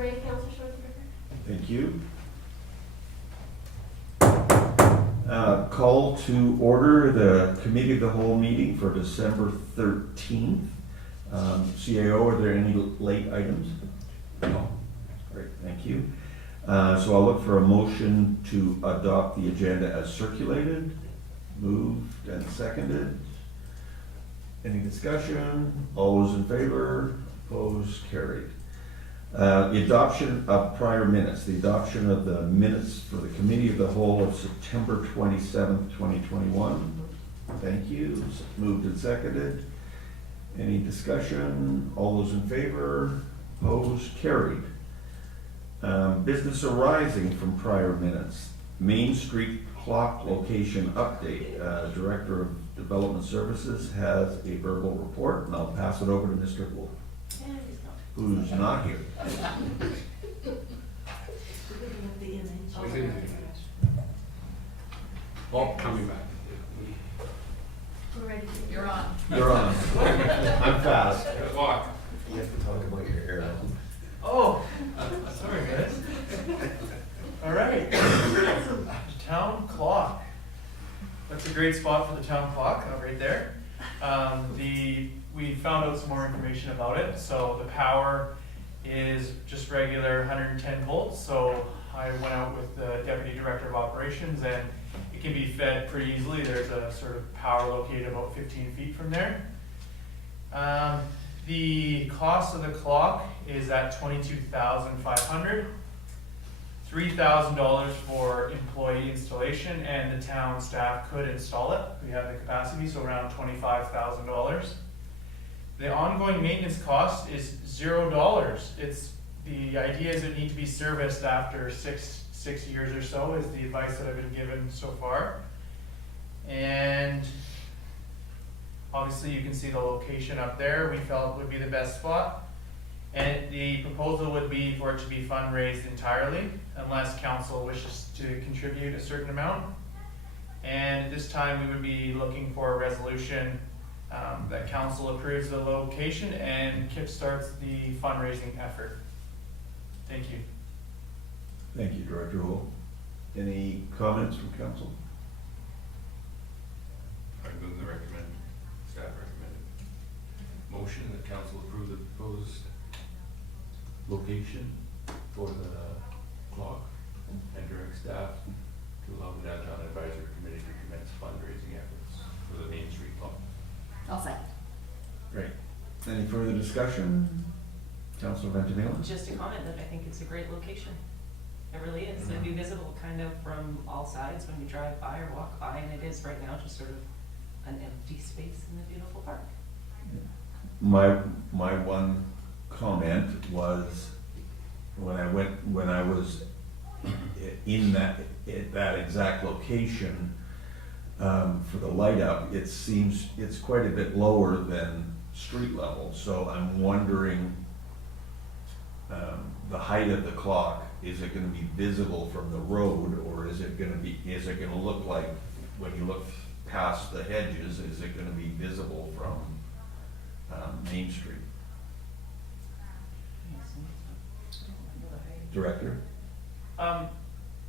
ready, Councillor Schwartzenberger. Thank you. Call to order the Committee of the Whole meeting for December 13th. CAO, are there any late items? No. Great, thank you. So I'll look for a motion to adopt the agenda as circulated. Moved and seconded. Any discussion? All those in favor? Opposed? Carried. The adoption of prior minutes. The adoption of the minutes for the Committee of the Whole of September 27th, 2021. Thank you. Moved and seconded. Any discussion? All those in favor? Opposed? Carried. Business arising from prior minutes. Main Street clock location update. Director of Development Services has a verbal report, and I'll pass it over to Mr. Wolf, who's not here. Bob coming back. We're ready. You're on. You're on. I'm fast. Walk. You have to talk about your hair. Oh, sorry guys. All right. Town clock. That's a great spot for the town clock, right there. We found out some more information about it. So the power is just regular 110 volts. So I went out with the Deputy Director of Operations, and it can be fed pretty easily. There's a sort of power located about 15 feet from there. The cost of the clock is at $22,500, $3,000 for employee installation, and the town staff could install it. We have the capacity, so around $25,000. The ongoing maintenance cost is $0. The idea is it need to be serviced after six years or so, is the advice that I've been given so far. And obviously you can see the location up there, we felt would be the best spot. And the proposal would be for it to be fundraised entirely, unless council wishes to contribute a certain amount. And at this time, we would be looking for a resolution that council approves the location and kickstarts the fundraising effort. Thank you. Thank you, Director Wolf. Any comments from council? I move the staff recommended motion that council approve the proposed location for the clock and direct staff to allow the downtown advisory committee to commence fundraising efforts for the Main Street clock. I'll second. Great. Any further discussion? Councilor Ventimiglia? Just a comment that I think it's a great location. It really is. It'd be visible kind of from all sides when you drive by or walk by, and it is right now just sort of an empty space in the beautiful park. My one comment was when I was in that exact location for the light up, it seems it's quite a bit lower than street level. So I'm wondering the height of the clock. Is it going to be visible from the road, or is it going to look like when you look past the hedges? Is it going to be visible from Main Street? Director?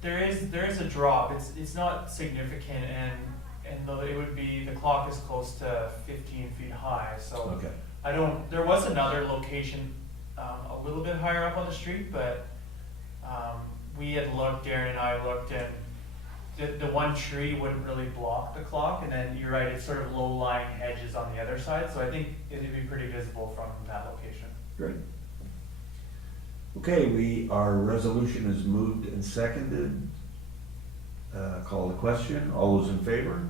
There is a drop. It's not significant, and the clock is close to 15 feet high. So Okay. There was another location a little bit higher up on the street, but we had looked, Darren and I looked, and the one tree wouldn't really block the clock, and then you're right, it's sort of low-lying hedges on the other side, so I think it'd be pretty visible from that location. Great. Okay, our resolution is moved and seconded. Call the question. All those in favor?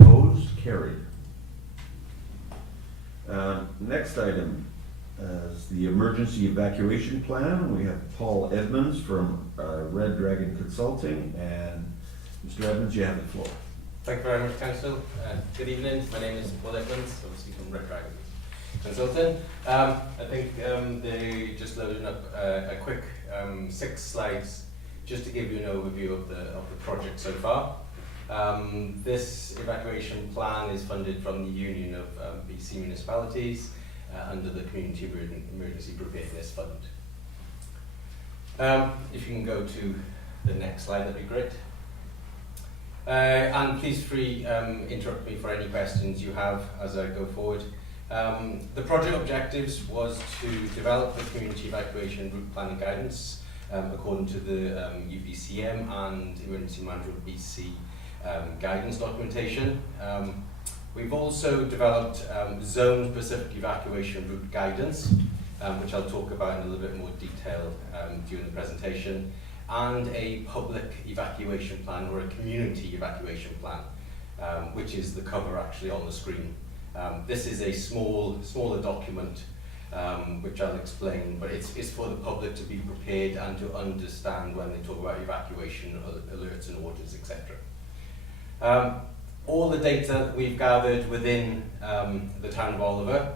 Opposed? Carried. Next item is the emergency evacuation plan. We have Paul Edmonds from Red Dragon Consulting, and Mr. Edmonds, you have the floor. Thank you very much, Council. Good evening. My name is Paul Edmonds, obviously from Red Dragon Consulting. I think they just loaded up a quick 6 slides just to give you an overview of the project so far. This evacuation plan is funded from the Union of BC Municipalities under the Community Emergency Preparedness Fund. If you can go to the next slide, that'd be great. And please interrupt me for any questions you have as I go forward. The project objectives was to develop the community evacuation route planning guidance according to the UBCM and Emergency Management BC guidance documentation. We've also developed zone-specific evacuation route guidance, which I'll talk about in a little bit more detail during the presentation, and a public evacuation plan or a community evacuation plan, which is the cover actually on the screen. This is a smaller document, which I'll explain, but it's for the public to be prepared and to understand when they talk about evacuation alerts and orders, etc. All the data that we've gathered within the town of Oliver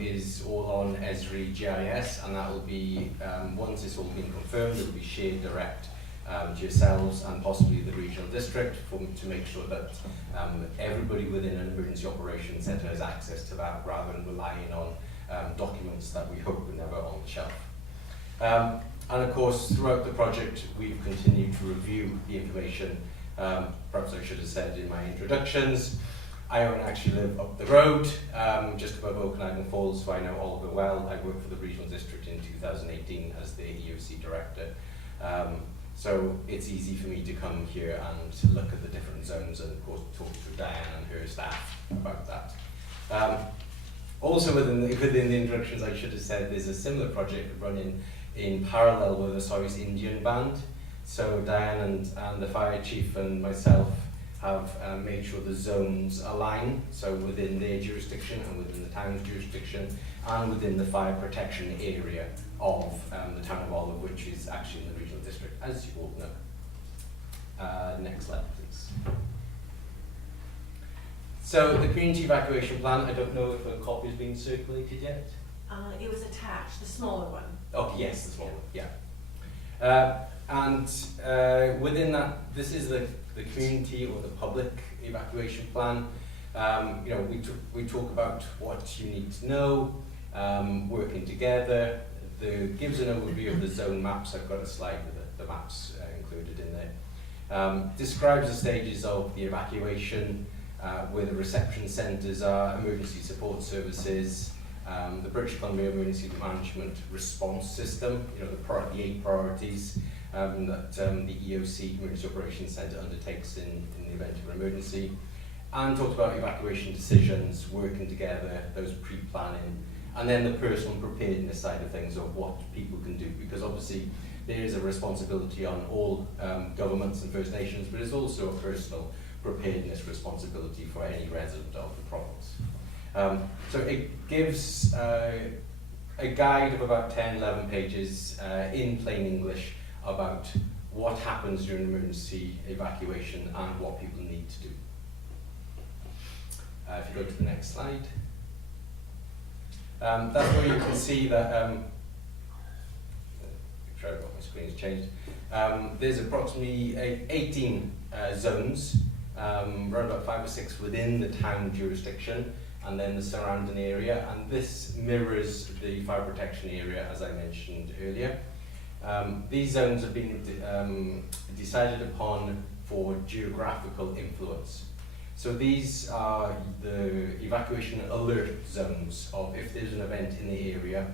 is all on Esri GIS, and that will be, once it's all been confirmed, it will be shared direct to yourselves and possibly the regional district to make sure that everybody within an emergency operations centre has access to that rather than relying on documents that we hope are never on the shelf. And of course, throughout the project, we've continued to review the information. Perhaps I should have said in my introductions, I don't actually live up the road, just above Okanagan Falls, so I know Oliver well. I worked for the regional district in 2018 as the EOC director. So it's easy for me to come here and look at the different zones and of course talk to Diane and her staff about that. Also within the introductions, I should have said there's a similar project running in parallel with the South Indian Band. So Diane and the fire chief and myself have made sure the zones align, so within their jurisdiction and within the town's jurisdiction and within the fire protection area of the town of Olive, which is actually in the regional district, as you all know. Next slide, please. So the community evacuation plan, I don't know if a copy has been circulated yet. It was attached, the smaller one. Oh yes, the small one, yeah. And within that, this is the community or the public evacuation plan. You know, we talk about what you need to know, working together. Gives an overview of the zone maps. I've got a slide with the maps included in there. Describes the stages of the evacuation, where the reception centres are, emergency support services, the British Columbia Emergency Management Response System, you know, the 8 priorities that the EOC, Emergency Operations Centre, undertakes in the event of an emergency, and talked about evacuation decisions, working together, those pre-planning, and then the personal preparedness side of things of what people can do, because obviously there is a responsibility on all governments and First Nations, but there's also a personal preparedness responsibility for any resident of the province. So it gives a guide of about 10-11 pages in plain English about what happens during emergency evacuation and what people need to do. If you go to the next slide. That's where you can see that, my screen's changed. There's approximately 18 zones, around about 5 or 6 within the town jurisdiction, and then the surrounding area, and this mirrors the fire protection area as I mentioned earlier. These zones have been decided upon for geographical influence. So these are the evacuation alert zones of if there's an event in the area.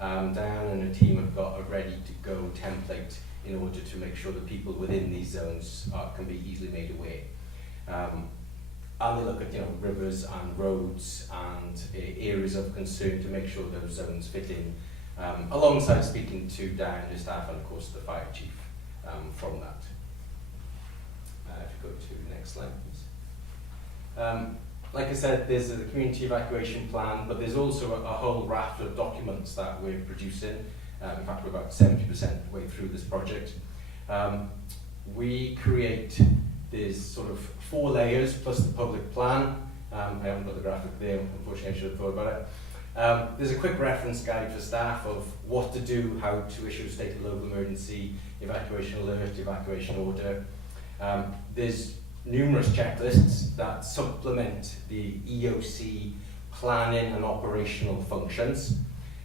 Diane and her team have got a ready-to-go template in order to make sure that people within these zones can be easily made aware. And they look at rivers and roads and areas of concern to make sure those zones fit in, alongside speaking to Diane and her staff and of course the fire chief from that. If you go to the next slide, please. Like I said, there's the community evacuation plan, but there's also a whole raft of documents that we're producing. In fact, we're about 70% way through this project. We create these sort of 4 layers plus the public plan. I haven't got the graphic there, unfortunately I should have thought about it. There's a quick reference guide for staff of what to do, how to issue a state of local emergency, evacuation alert, evacuation order. There's numerous checklists that supplement the EOC planning and operational functions.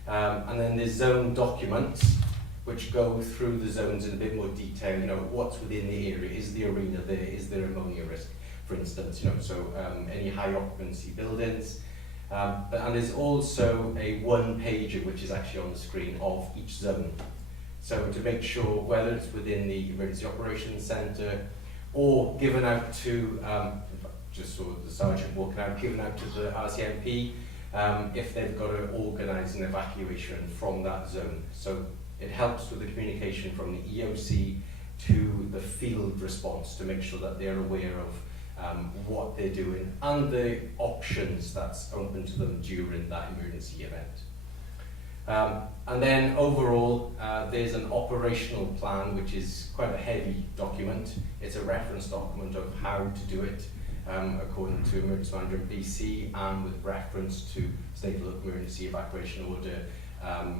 And then there's zone documents, which go through the zones in a bit more detail, you know, what's within the area, is the arena there, is there ammonia risk, for instance, you know, so any high occupancy buildings. And there's also a one-pager which is actually on the screen of each zone. So to make sure whether it's within the Emergency Operations Centre or given out to, just saw the sergeant walking out, given out to the RCMP, if they've got to organise an evacuation from that zone. So it helps with the communication from the EOC to the field response to make sure that they're aware of what they're doing and the options that's open to them during that emergency event. And then overall, there's an operational plan, which is quite a heavy document. It's a reference document of how to do it according to Emergency Management BC and with reference to State of Emergency Evacuation Order,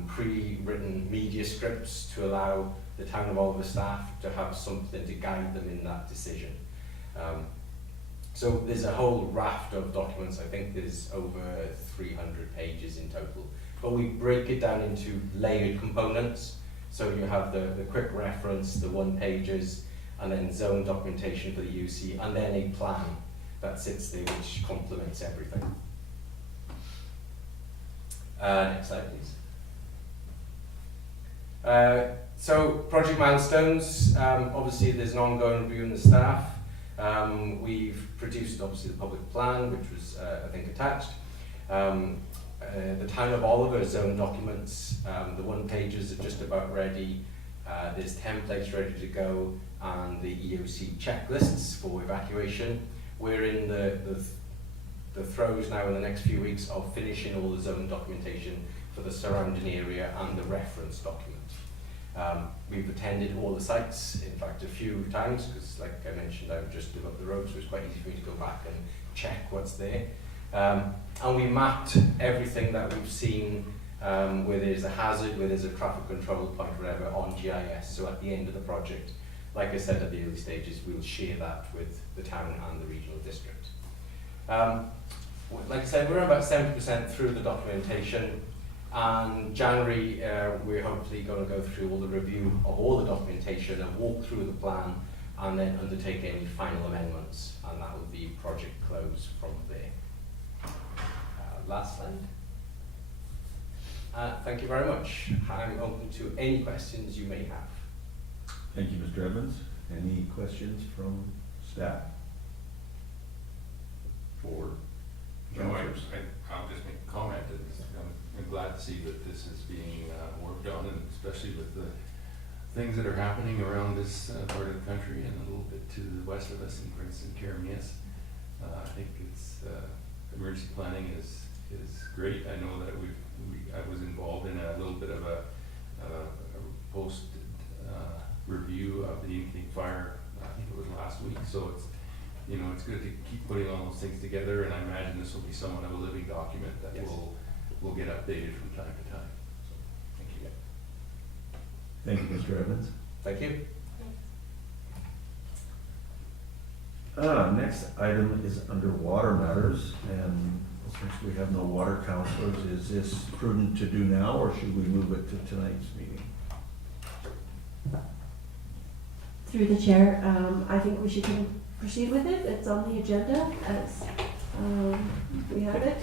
pre-written media scripts to allow the Town of Oliver staff to have something to guide them in that decision. So there's a whole raft of documents. I think there's over 300 pages in total. But we break it down into layered components. So you have the quick reference, the one-pagers, and then zone documentation for the UC, and then a plan that sits there which complements everything. Next slide, please. So project milestones, obviously there's an ongoing review in the staff. We've produced obviously the public plan, which was I think attached. The Town of Oliver zone documents, the one-pagers are just about ready. There's templates ready to go, and the EOC checklists for evacuation. We're in the throes now in the next few weeks of finishing all the zone documentation for the surrounding area and the reference document. We've attended all the sites, in fact, a few times, because like I mentioned, I just live up the road, so it's quite easy for me to go back and check what's there. And we mapped everything that we've seen, where there's a hazard, where there's a traffic control point, whatever, on GIS. So at the end of the project, like I said at the early stages, we'll share that with the town and the regional district. Like I said, we're about 70% through the documentation. And January, we're hopefully going to go through all the review of all the documentation and walk through the plan and then undertake any final amendments. And that will be project close from there. Last slide. Thank you very much. I'm open to any questions you may have. Thank you, Mr. Edmonds. Any questions from staff? Or No, I'll just make a comment. I'm glad to see that this is being worked on, and especially with the things that are happening around this part of the country and a little bit to the west of us, in for instance, Caramias. I think it's emergency planning is great. I know that I was involved in a little bit of a post review of the Inking fire. I think it was last week. So it's, you know, it's good to keep putting all those things together, and I imagine this will be somewhat of a living document that Yes. will get updated from time to time. So thank you. thank you, Mr. Edmonds. Thank you. Next item is under water matters, and since we have no water councillors, is this prudent to do now, or should we move it to tonight's meeting? Through the chair, I think we should proceed with it. It's on the agenda as we have it.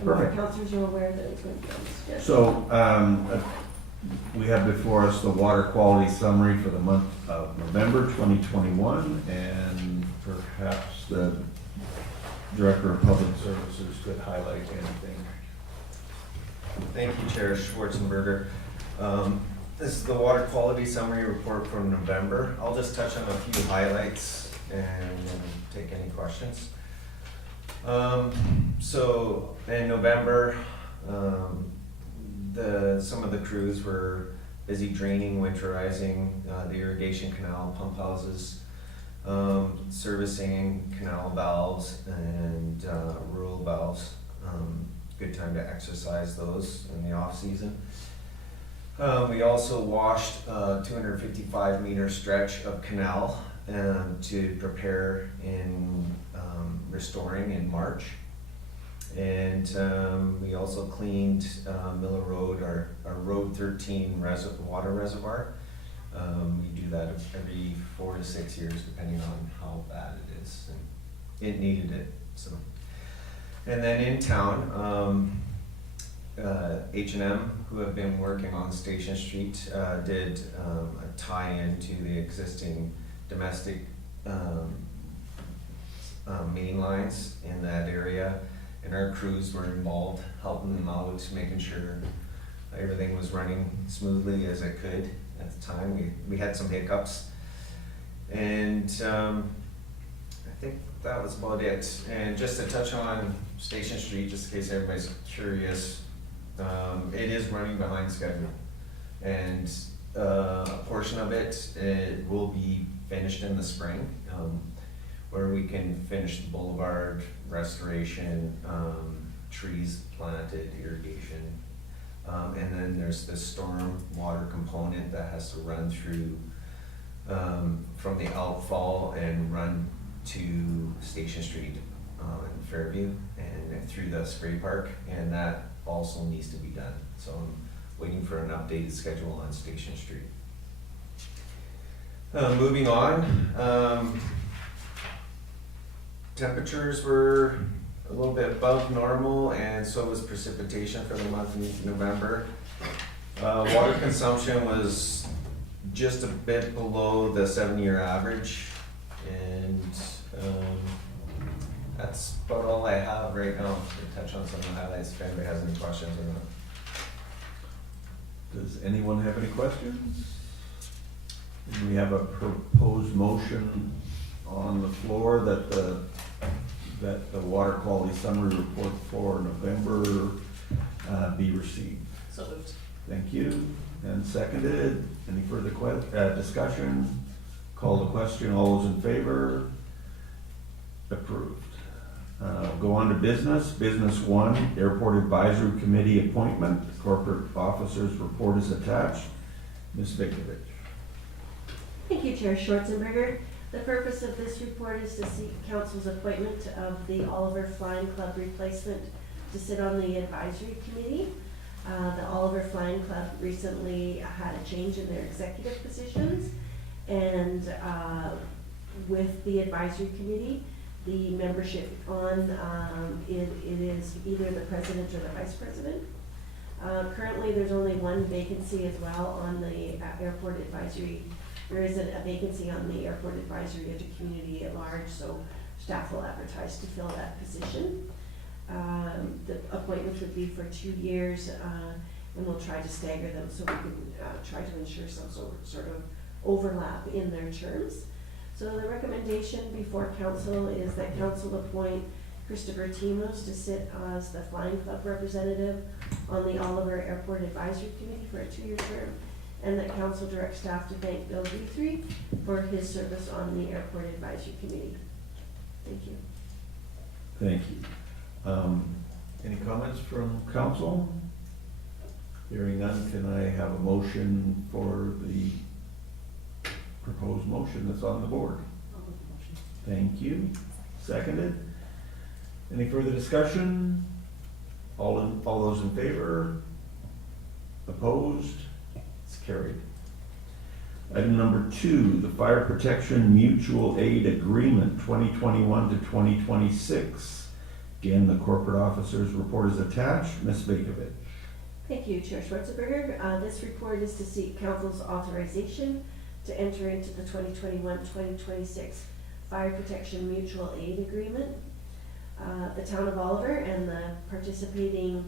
And our Perfect. councillors are aware that it's going to be on the schedule. So, we have before us the water quality summary for the month of November 2021, and perhaps the Director of Public Services could highlight anything. Thank you, Chair Schwartzenberger. This is the water quality summary report from November. I'll just touch on a few highlights and then take any questions. So in November, some of the crews were busy draining, winterizing the irrigation canal, pump houses, servicing canal valves and rural valves. Good time to exercise those in the off season. We also washed a 255 meter stretch of canal to prepare in restoring in March. And we also cleaned Miller Road, our Road 13 water reservoir. We do that every 4 to 6 years, depending on how bad it is. And it needed it, so. And then in town, H&M, who have been working on Station Street, did a tie-in to the existing domestic main lines in that area. And our crews were involved, helping them out, making sure everything was running smoothly as it could at the time. We had some hiccups. And I think that was about it. And just to touch on Station Street, just in case everybody's curious, it is running behind schedule. And a portion of it will be finished in the spring, where we can finish the boulevard restoration, trees planted, irrigation. And then there's the storm water component that has to run through from the outfall and run to Station Street in Fairview and through the spray park, and that also needs to be done. So I'm waiting for an updated schedule on Station Street. Moving on, temperatures were a little bit above normal, and so was precipitation for the month of November. Water consumption was just a bit below the 7-year average, and that's about all I have right now to touch on some of the highlights if anybody has any questions or not. Does anyone have any questions? We have a proposed motion on the floor that the water quality summary report for November be received. So moved. Thank you. And seconded. Any further discussion? Call the question. All those in favor? Approved. Go on to business. Business 1, Airport Advisory Committee appointment. Corporate officers report is attached. Ms. Vikovich. Thank you, Chair Schwartzenberger. The purpose of this report is to seek Council's appointment of the Oliver Flying Club replacement to sit on the advisory committee. The Oliver Flying Club recently had a change in their executive positions, and with the advisory committee, the membership on it is either the president or the vice president. Currently, there's only one vacancy as well on the airport advisory. There is a vacancy on the airport advisory of the community at large, so staff will advertise to fill that position. The appointment would be for 2 years, and we'll try to stagger them so we can try to ensure some sort of overlap in their terms. So the recommendation before council is that council appoint Christopher Timos to sit as the Flying Club representative on the Oliver Airport Advisory Committee for a 2-year term, and that council direct staff to thank Bill Guthrie for his service on the Airport Advisory Committee. Thank you. Thank you. Any comments from council? Hearing none, can I have a motion for the proposed motion that's on the board? Thank you. Seconded. Any further discussion? All those in favor? Opposed? It's carried. Item number 2, the Fire Protection Mutual Aid Agreement 2021 to 2026. Again, the corporate officer's report is attached. Ms. Vikovich. Thank you, Chair Schwartzenberger. This report is to seek council's authorization to enter into the 2021-2026 Fire Protection Mutual Aid Agreement. The Town of Oliver and the participating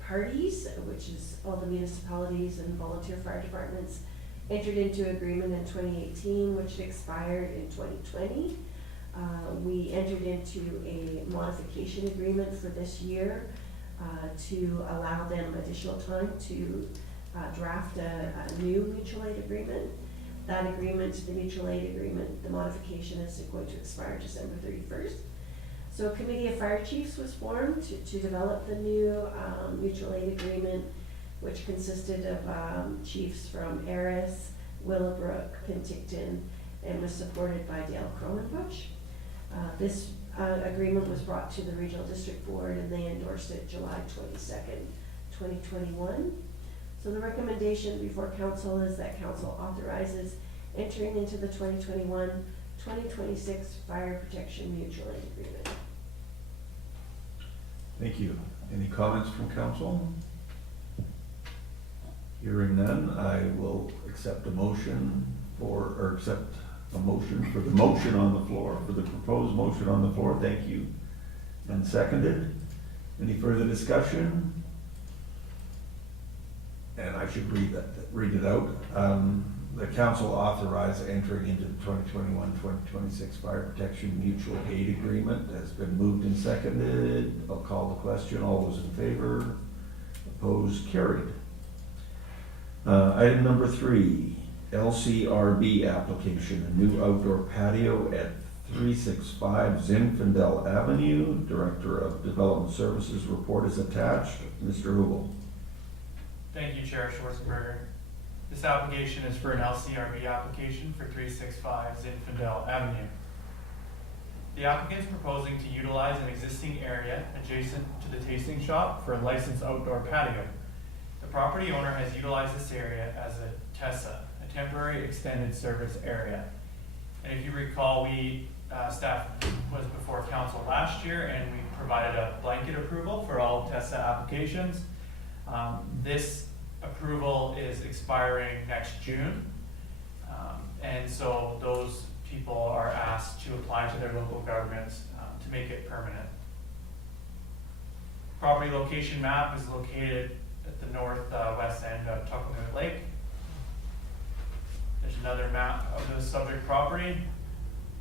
parties, which is all the municipalities and volunteer fire departments, entered into agreement in 2018, which expired in 2020. We entered into a modification agreement for this year to allow them additional time to draft a new mutual aid agreement. That agreement, the mutual aid agreement, the modification is going to expire December 31st. So a committee of fire chiefs was formed to develop the new mutual aid agreement, which consisted of chiefs from Eris, Willowbrook, Penticton, and was supported by Dale Cromenbush. This agreement was brought to the Regional District Board and they endorsed it July 22nd, 2021. So the recommendation before council is that council authorizes entering into the 2021-2026 Fire Protection Mutual Aid Agreement. Thank you. Any comments from council? Hearing none, I will accept a motion for the motion on the floor, for the proposed motion on the floor. Thank you. And seconded. Any further discussion? And I should read it out. The council authorized entering into the 2021-2026 Fire Protection Mutual Aid Agreement has been moved and seconded. I'll call the question. All those in favor? Opposed? Carried. Item number 3, LCRB application, a new outdoor patio at 365 Zinfandel Avenue. Director of Development Services report is attached. Mr. Hubel. Thank you, Chair Schwartzenberger. This application is for an LCRB application for 365 Zinfandel Avenue. The applicant is proposing to utilize an existing area adjacent to the tasting shop for a licensed outdoor patio. The property owner has utilized this area as a TESA, a temporary extended service area. And if you recall, staff was before council last year and we provided a blanket approval for all TESA applications. This approval is expiring next June. And so those people are asked to apply to their local governments to make it permanent. Property location map is located at the northwest end of Tuckalnoot Lake. There's another map of the subject property.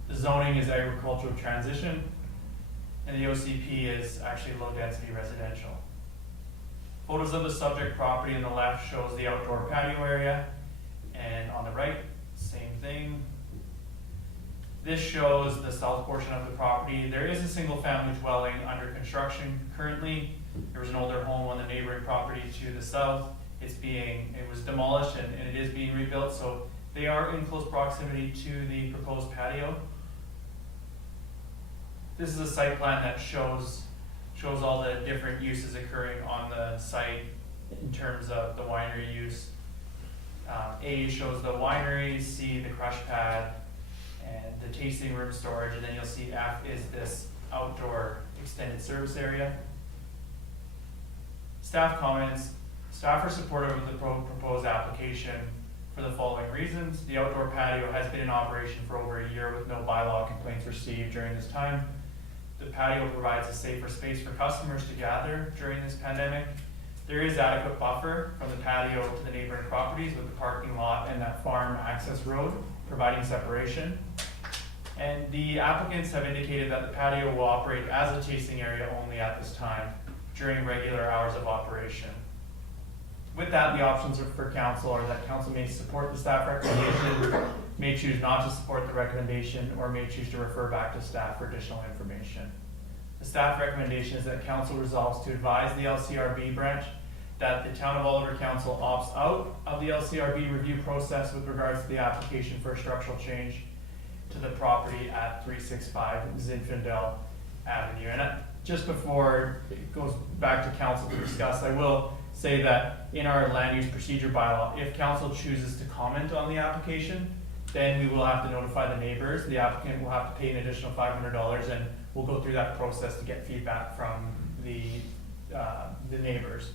The zoning is agricultural transition, and the OCP is actually low density residential. Photos of the subject property on the left shows the outdoor patio area, and on the right, same thing. This shows the south portion of the property. There is a single family dwelling under construction currently. There was an older home on the neighboring property to the south. It was demolished and it is being rebuilt, so they are in close proximity to the proposed patio. This is a site plan that shows all the different uses occurring on the site in terms of the winery use. A shows the winery, C the crush pad, and the tasting room storage, and then you'll see F is this outdoor extended service area. Staff comments. Staff are supportive of the proposed application for the following reasons. The outdoor patio has been in operation for over a year with no bylaw complaints received during this time. The patio provides a safer space for customers to gather during this pandemic. There is adequate buffer from the patio to the neighboring properties with the parking lot and that farm access road providing separation. And the applicants have indicated that the patio will operate as a tasting area only at this time during regular hours of operation. With that, the options for council are that council may support the staff recommendation, may choose not to support the recommendation, or may choose to refer back to staff for additional information. The staff recommendation is that council resolves to advise the LCRB branch that the Town of Oliver Council opts out of the LCRB review process with regards to the application for a structural change to the property at 365 Zinfandel Avenue. And just before it goes back to council to discuss, I will say that in our land use procedure bylaw, if council chooses to comment on the application, then we will have to notify the neighbors. The applicant will have to pay an additional $500, and we'll go through that process to get feedback from the neighbors.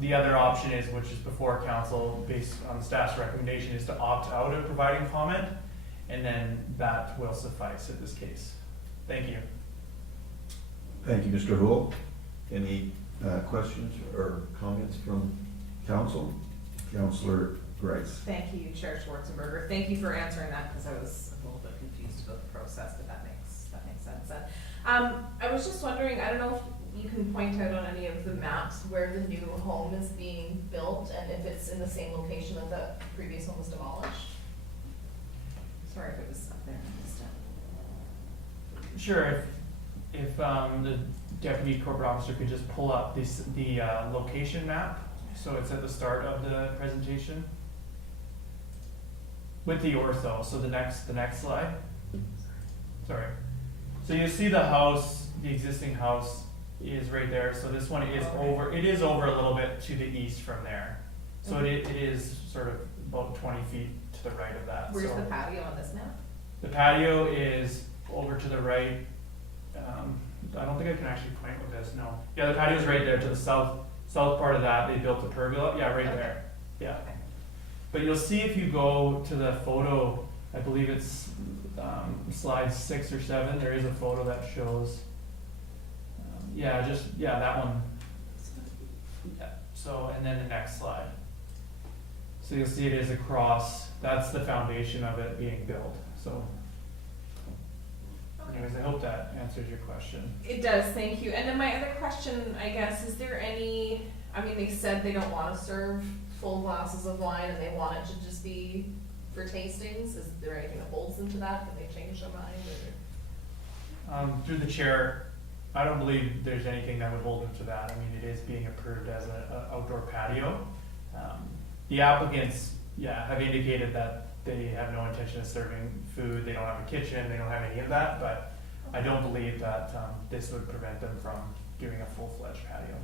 The other option is, which is before council, based on the staff's recommendation, is to opt out of providing comment, and then that will suffice in this case. Thank you. Thank you, Mr. Houle. Any questions or comments from council? Councillor Grice. Thank you, Chair Schwartzenberger. Thank you for answering that, because I was a little bit confused about the process, but that makes sense. I was just wondering, I don't know if you can point out on any of the maps where the new home is being built and if it's in the same location that the previous home was demolished. Sorry if it was up there, I missed it. Sure, if the deputy corporate officer could just pull up the location map, so it's at the start of the presentation with the ortho. So the next slide. Sorry. So you see the house, the existing house is right there, so this one is over, it is over a little bit to the east from there. So it is sort of about 20 feet to the right of that. Where's So the patio on this map? the patio is over to the right. I don't think I can actually point with this, no. Yeah, the patio's right there to the south part of that, they built a pergola, yeah, right Okay. there, yeah. Okay. But you'll see if you go to the photo, I believe it's slide 6 or 7, there is a photo that shows, that one. Yeah, so, and then the next slide. So you'll see it is across, that's the foundation of it being built, so. Anyways, I hope that answers your question. It does, thank you. And then my other question, I guess, is there any, I mean, they said they don't wanna serve full glasses of wine and they want it to just be for tastings. Is there anything that holds them to that? Can they change their mind or? Through the chair, I don't believe there's anything that would hold them to that. I mean, it is being approved as an outdoor patio. The applicants, have indicated that they have no intention of serving food, they don't have a kitchen, they don't have any of that, but I don't believe that this would prevent them from giving a full-fledged patio.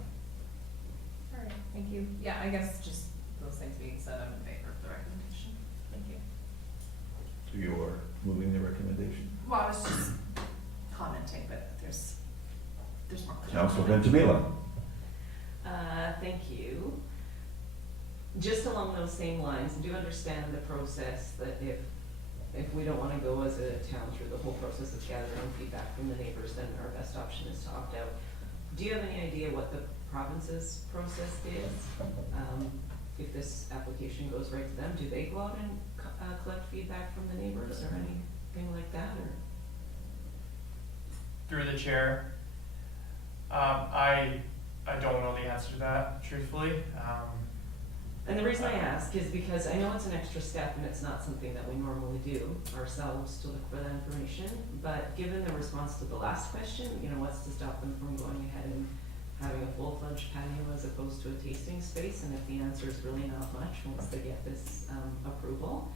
Alright, thank you. Yeah, I guess just those things being said, I'm in favor of the recommendation. Thank you. So you're moving the recommendation? Well, I was just commenting, but there's more. Councillor Ventimila. Thank you. Just along those same lines, do understand the process that if we don't wanna go as a town through the whole process of gathering feedback from the neighbors, then our best option is to opt out. Do you have any idea what the province's process is? If this application goes right to them, do they go out and collect feedback from the neighbors or anything like that, or? Through the chair, I don't know the answer to that, truthfully. And the reason I ask is because I know it's an extra step and it's not something that we normally do ourselves to look for that information, but given the response to the last question, what's to stop them from going ahead and having a full-fledged patio as opposed to a tasting space? And if the answer is really not much once they get this approval,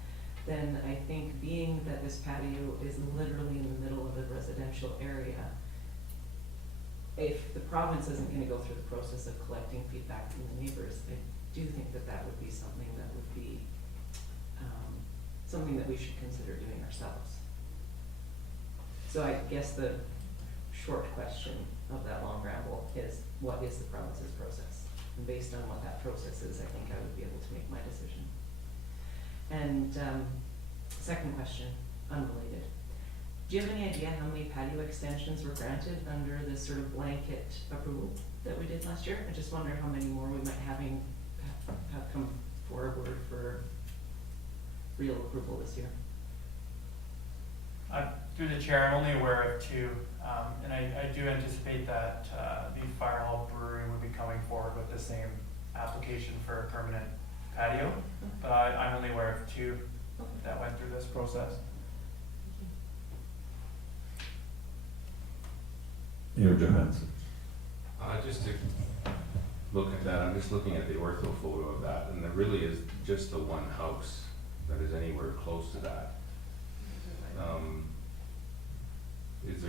then I think being that this patio is literally in the middle of a residential area, if the province isn't gonna go through the process of collecting feedback from the neighbors, I do think that would be something that would be, something that we should consider doing ourselves. So I guess the short question of that long ramble is, what is the province's process? And based on what that process is, I think I would be able to make my decision. And, second question, unrelated. Do you have any idea how many patio extensions were granted under this sort of blanket approval that we did last year? I just wonder how many more we might have come forward for real approval this year. Through the chair, I'm only aware of 2, and I do anticipate that the Fire Hall Brewery would be coming forward with the same application for a permanent patio, but I'm only aware of 2 that went through this process. You're Johansson. Just to look at that, I'm just looking at the ortho photo of that, and there really is just the one house that is anywhere close to that. Is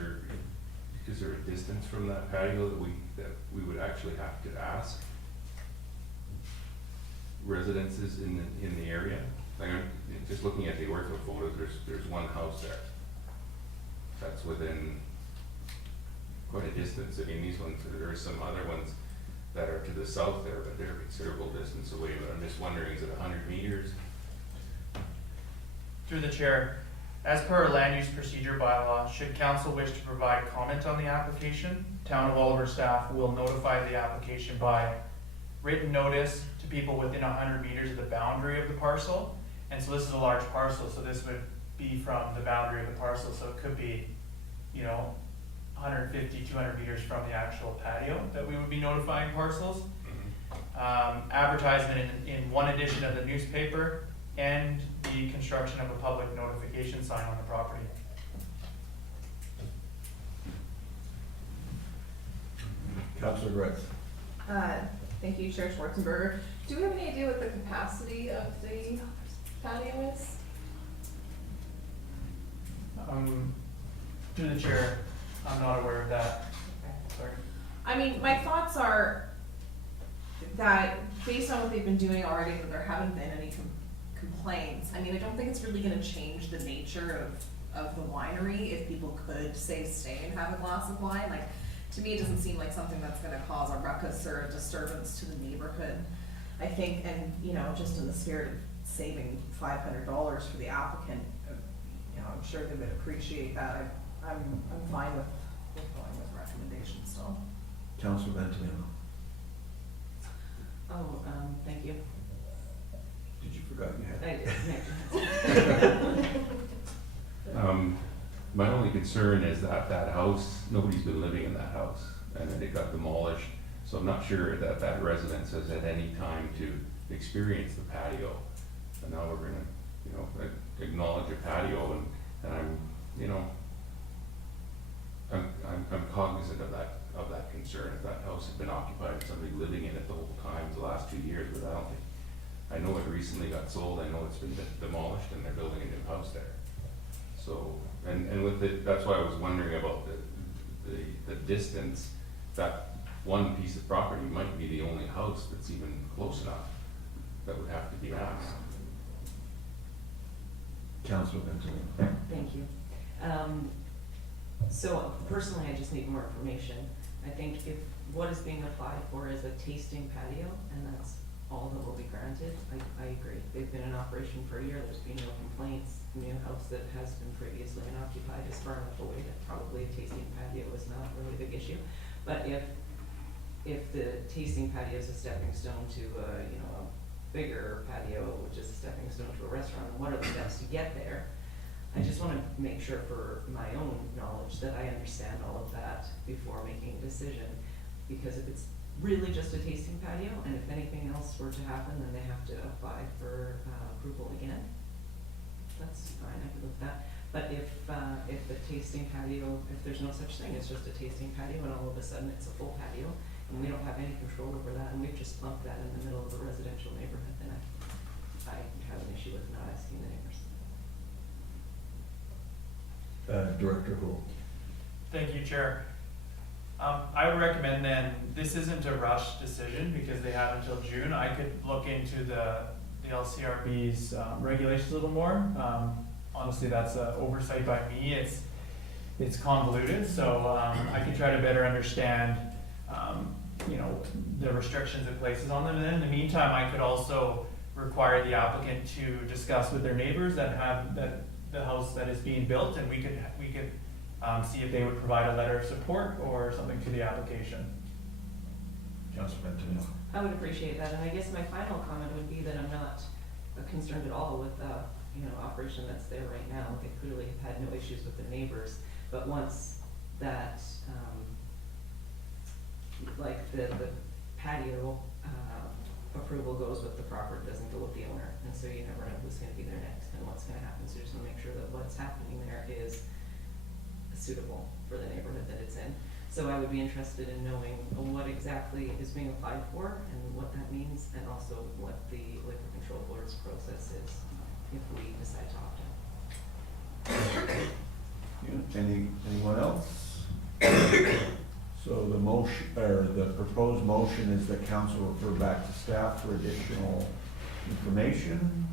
there a distance from that patio that we would actually have to ask residences in the area? Like, I'm just looking at the ortho photo, there's one house there that's within quite a distance. I mean, these ones, there are some other ones that are to the south there, but they're a considerable distance away. But I'm just wondering, is it 100 meters? Through the chair, as per our land use procedure bylaw, should council wish to provide comment on the application, Town of Oliver staff will notify the application by written notice to people within 100 meters of the boundary of the parcel. And so this is a large parcel, so this would be from the boundary of the parcel, so it could be, 150, 200 meters from the actual patio that we would be notifying parcels. Advertisement in one edition of the newspaper and the construction of a public notification sign on the property. Councillor Gretz. Thank you, Chair Schwartzenberger. Do we have any idea what the capacity of the patio is? Through the chair, I'm not aware of that. Sorry. I mean, my thoughts are that based on what they've been doing already, that there haven't been any complaints. I mean, I don't think it's really gonna change the nature of the winery if people could say stay and have a glass of wine. Like, to me, it doesn't seem like something that's gonna cause a ruckus or a disturbance to the neighborhood. I think, and, you know, just in the spirit of saving $500 for the applicant, you know, I'm sure they would appreciate that. I'm fine with going with recommendations still. Councillor Ventimiglia, Oh, thank you. did you forget you had? I did, My only concern is that that house, nobody's been living in that house, and then it got demolished. So I'm not sure that that residence has had any time to experience the patio. And now we're gonna, you know, acknowledge a patio, and I'm, you know, I'm cognizant of that concern. If that house had been occupied and somebody living in it the whole time, the last 2 years, but I don't think, I know it recently got sold, I know it's been demolished, and they're building a new house there. So, and with it, that's why I was wondering about the distance. That one piece of property might be the only house that's even close enough that would have to be asked. Councillor Ventimiglia. Thank you. So personally, I just need more information. I think if what is being applied for is a tasting patio, and that's all that will be granted, I agree. They've been in operation for a year, there's been no complaints. The new house that has been previously unoccupied is far enough away that probably a tasting patio is not really a big issue. But if the tasting patio is a stepping stone to you know, a bigger patio, which is a stepping stone to a restaurant, and what are the steps to get there? I just want to make sure for my own knowledge that I understand all of that before making a decision. Because if it's really just a tasting patio, and if anything else were to happen, then they have to apply for approval again. That's fine, I can live with that. But if the tasting patio, if there's no such thing, it's just a tasting patio, and all of a sudden it's a full patio, and we don't have any control over that, and we've just plunked that in the middle of a residential neighborhood, then I have an issue with not asking the neighbors. Director Houle. Thank you, Chair. I would recommend then, this isn't a rush decision because they have until June. I could look into the LCRB's regulations a little more. Honestly, that's oversight by me. It's convoluted, so I can try to better understand, you know, the restrictions it places on them. And then in the meantime, I could also require the applicant to discuss with their neighbors that have the house that is being built, and we could see if they would provide a letter of support or something to the application. Councillor Ventimiglia. I would appreciate that, and I guess my final comment would be that I'm not concerned at all with the, you know, operation that's there right now. They clearly have had no issues with the neighbors, but once that, like the patio approval goes with the property, doesn't go with the owner, and so you never know who's gonna be there next and what's gonna happen, so just wanna make sure that what's happening there is suitable for the neighborhood that it's in. So I would be interested in knowing what exactly is being applied for and what that means, and also what the liquor control board's process is if we decide to opt in. Anyone else? So the motion, or the proposed motion is that council refer back to staff for additional information.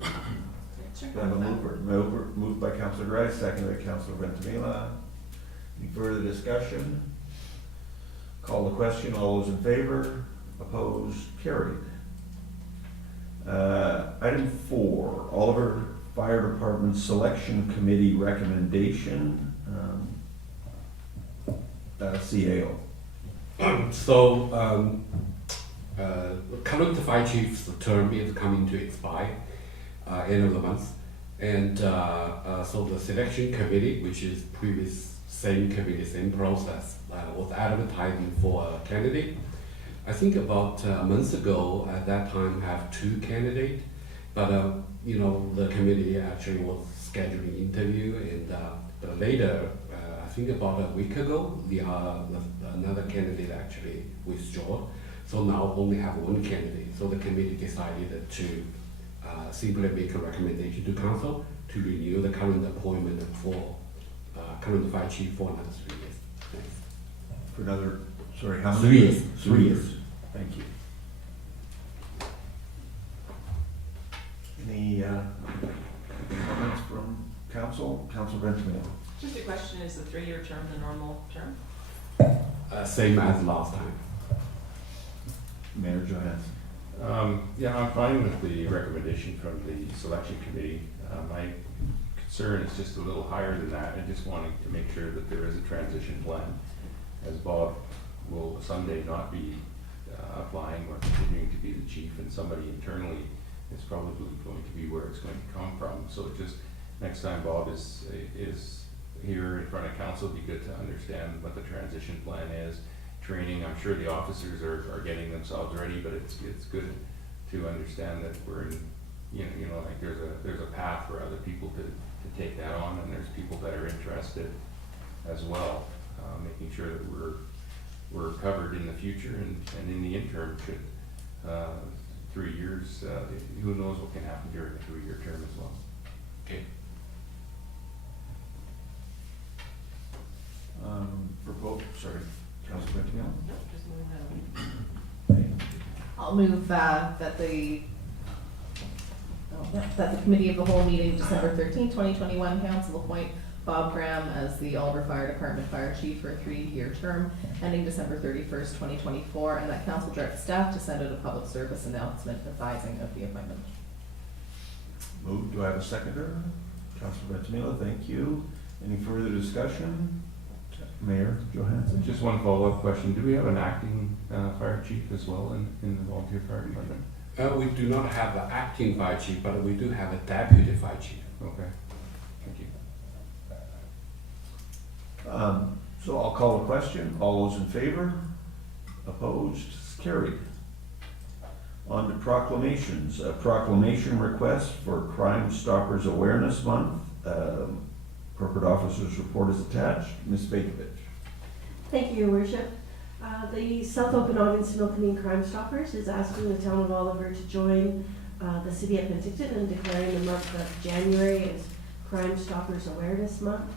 Do I have a moved by Councillor Grice, seconded by Councillor Ventimiglia. Any further discussion? Call the question. All those in favor? Opposed? Carried. Item 4, Oliver Fire Department Selection Committee recommendation. CAO. Current fire chief's term is coming to expire end of the month, and so the selection committee, which is previous same committee, same process, was advertising for a candidate. I think about a month ago, at that time, have 2 candidates, but you know, the committee actually was scheduling interview, and but later, I think about a week ago, another candidate actually withdrew. So now only have 1 candidate. So the committee decided to simply make a recommendation to council to renew the current appointment for current fire chief for another 3 years. Thanks. For another, sorry, how many? 3 years. 3 years. Thank you. Any comments from council? Councillor Benjamin? Just a question, is the 3-year term the normal term? Same as last time. Mayor Johansson? Yeah, I'm fine with the recommendation from the selection committee. My concern is just a little higher than that, and just wanting to make sure that there is a transition plan, as Bob will someday not be applying or continuing to be the chief, and somebody internally is probably going to be where it's going to come from. So just next time Bob is here in front of council, it'd be good to understand what the transition plan is. Training, I'm sure the officers are getting themselves ready, but it's good to understand that we're in, you know, like there's a path for other people to take that on, and there's people that are interested as well, making sure that we're covered in the future, and in the interim, should 3 years, who knows what can happen during a 3-year term as well. Okay. Sorry, Councillor Benjamin? No, just moving that on. I'll move that the committee of the whole meeting December 13, 2021, council appoint Bob Graham as the Oliver Fire Department Fire Chief for a 3-year term ending December 31st, 2024, and that council direct staff to send out a public service announcement advising of the appointment. Moved. Do I have a seconder? Councillor Benjamin, thank you. Any further discussion? Mayor Johansson? Just one follow-up question. Do we have an acting fire chief as well in the volunteer fire department? We do not have an acting fire chief, but we do have a deputy fire chief. Okay, thank you. So I'll call the question. All those in favor? Opposed? Carried. On to proclamations. A proclamation request for Crime Stoppers Awareness Month. Corporate Officer's report is attached. Ms. Bakovich. Thank you, Your Worship. The South Okanagan Similkameen Crime Stoppers is asking the town of Oliver to join the city of Penticton in declaring the month of January as Crime Stoppers Awareness Month.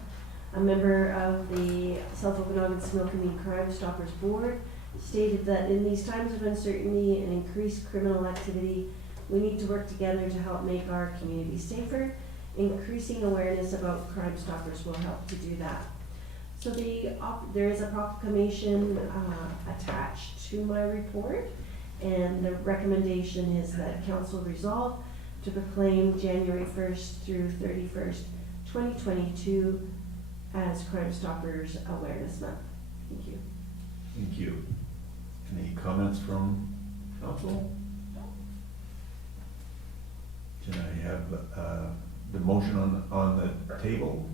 A member of the South Okanagan Similkameen Crime Stoppers Board stated that in these times of uncertainty and increased criminal activity, we need to work together to help make our community safer. Increasing awareness about Crime Stoppers will help to do that. So there is a proclamation attached to my report, and the recommendation is that council resolve to proclaim January 1st through 31st, 2022 as Crime Stoppers Awareness Month. Thank you. Thank you. Any comments from council? Can I have the motion on the table?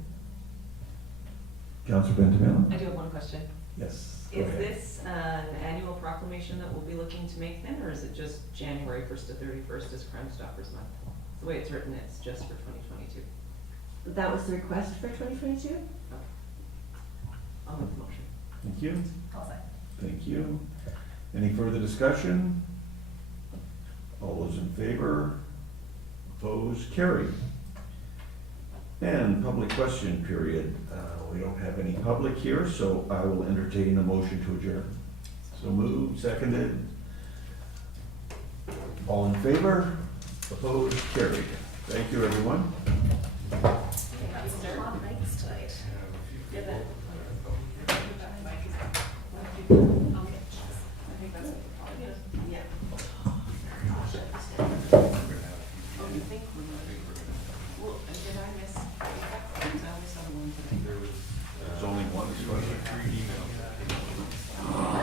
Councillor Benjamin? I do have one question. Yes. Go Is ahead. this an annual proclamation that we'll be looking to make then, or is it just January 1st to 31st as Crime Stoppers Month? The way it's written, it's just for 2022. That was the request for 2022? I'll make the motion. Thank you. I'll say. Thank you. Any further discussion? All those in favor? Opposed? Carried. And public question period. We don't have any public here, so I will entertain a motion to adjourn. So moved, seconded. All in favor? Opposed? Carried. Thank you, everyone. That's a lot of nights tonight. Yeah, that.